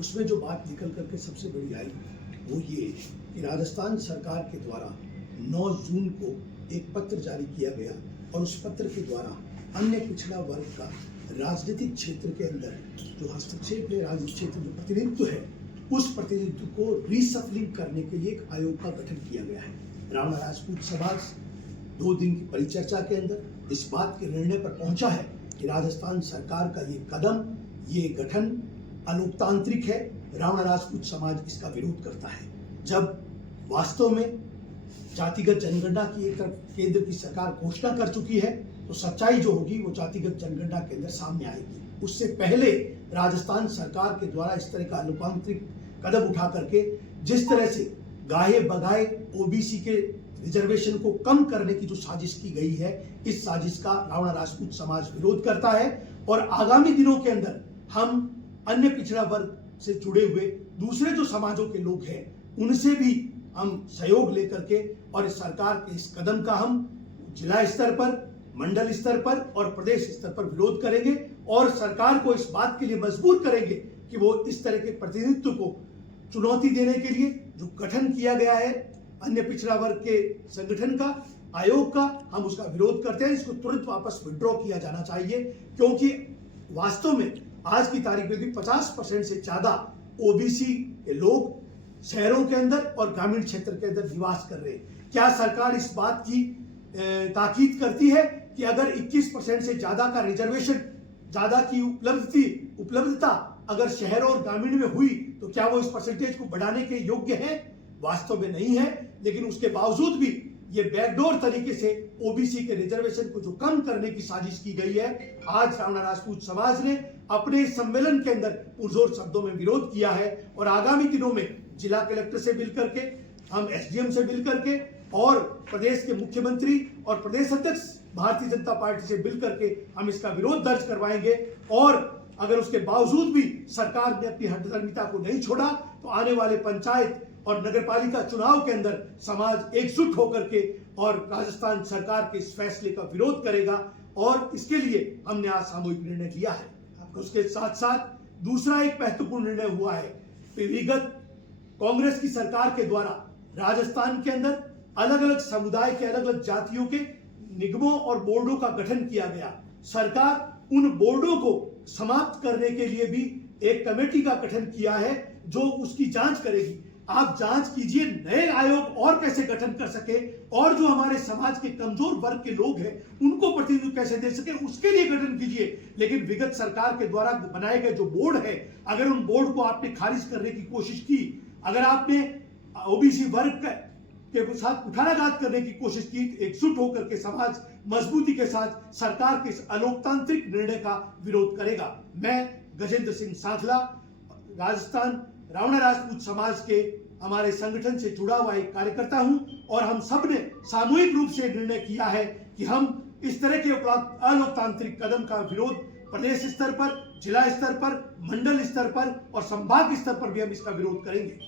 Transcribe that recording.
उसमें जो बात निकल करके सबसे बड़ी आई वो ये कि राजस्थान सरकार के द्वारा 9 जून को एक पत्र जारी किया गया और उस पत्र के द्वारा अन्य पिछड़ा वर्ग का राजनीतिक क्षेत्र के अंदर जो हस्तक्षेप है, राजनीतिक क्षेत्र जो प्रतिनिधित्व है, उस प्रतिनिधित्व को रीसफलिंग करने के लिए एक आयोग का गठन किया गया है। राणा राजपूत समाज 2 दिन की परिचर्चा के अंदर इस बात के निर्णय पर पहुंचा है कि राजस्थान सरकार का ये कदम, ये गठन अलोकतांत्रिक है। राणा राजपूत समाज इसका विरोध करता है। जब वास्तव में जातिगत जनगणना की एक तरफ केंद्र की सरकार घोषणा कर चुकी है तो सच्चाई जो होगी वो जातिगत जनगणना के अंदर सामने आएगी। उससे पहले राजस्थान सरकार के द्वारा इस तरह का लोकतांत्रिक कदम उठा करके जिस तरह से गाहे बगाए ओबीसी के रिजर्वेशन को कम करने की जो साजिश की गई है, इस साजिश का राणा राजपूत समाज विरोध करता है। और आगामी दिनों के अंदर हम अन्य पिछड़ा वर्ग से जुड़े हुए दूसरे जो समाजों के लोग हैं उनसे भी हम सहयोग लेकर के और इस सरकार के इस कदम का हम जिला स्तर पर, मंडल स्तर पर और प्रदेश स्तर पर विरोध करेंगे और सरकार को इस बात के लिए मजबूर करेंगे कि वो इस तरह के प्रतिनिधित्व को चुनौती देने के लिए जो गठन किया गया है अन्य पिछड़ा वर्ग के संगठन का, आयोग का, हम उसका विरोध करते हैं। इसको तुरंत वापस विड्रॉ किया जाना चाहिए क्योंकि वास्तव में आज की तारीख में भी 50% से ज्यादा ओबीसी के लोग शहरों के अंदर और ग्रामीण क्षेत्र के अंदर निवास कर रहे हैं। क्या सरकार इस बात की ताकीद करती है कि अगर 21% से ज्यादा का रिजर्वेशन, ज्यादा की उपलब्धता अगर शहरों और ग्रामीण में हुई तो क्या वो इस परसेंटेज को बढ़ाने के योग्य है? वास्तव में नहीं है। लेकिन उसके बावजूद भी ये बैकडोर तरीके से ओबीसी के रिजर्वेशन को जो कम करने की साजिश की गई है, आज राणा राजपूत समाज ने अपने सम्मेलन के अंदर पुरजोर शब्दों में विरोध किया है। और आगामी दिनों में जिला कलेक्टर से मिल करके, हम एसडीएम से मिल करके और प्रदेश के मुख्यमंत्री और प्रदेश अध्यक्ष भारतीय जनता पार्टी से मिल करके हम इसका विरोध दर्ज करवाएंगे। और अगर उसके बावजूद भी सरकार ने अपनी हठधर्मिता को नहीं छोड़ा तो आने वाले पंचायत और नगरपालिका चुनाव के अंदर समाज एकजुट होकर के और राजस्थान सरकार के इस फैसले का विरोध करेगा। और इसके लिए हमने आज सामूहिक निर्णय लिया है। उसके साथ साथ दूसरा एक महत्वपूर्ण निर्णय हुआ है कि विगत कांग्रेस की सरकार के द्वारा राजस्थान के अंदर अलग अलग समुदाय के, अलग अलग जातियों के निगमों और बोर्डों का गठन किया गया। सरकार उन बोर्डों को समाप्त करने के लिए भी एक कमेटी का गठन किया है जो उसकी जांच करेगी। आप जांच कीजिए नए आयोग और कैसे गठन कर सके और जो हमारे समाज के कमजोर वर्ग के लोग हैं उनको प्रतिनिधित्व कैसे दे सके, उसके लिए गठन कीजिए। लेकिन विगत सरकार के द्वारा बनाए गए जो बोर्ड है, अगर उन बोर्ड को आपने खारिज करने की कोशिश की, अगर आपने ओबीसी वर्ग के साथ उठानाघात करने की कोशिश की, एकजुट होकर के समाज मजबूती के साथ सरकार के इस अलोकतांत्रिक निर्णय का विरोध करेगा। मैं गजेंद्र सिंह सांखला, राजस्थान राणा राजपूत समाज के हमारे संगठन से जुड़ा हुआ एक कार्यकर्ता हूं और हम सब ने सामूहिक रूप से निर्णय किया है कि हम इस तरह के अलोकतांत्रिक कदम का विरोध प्रदेश स्तर पर, जिला स्तर पर, मंडल स्तर पर और संभाग स्तर पर भी हम इसका विरोध करेंगे।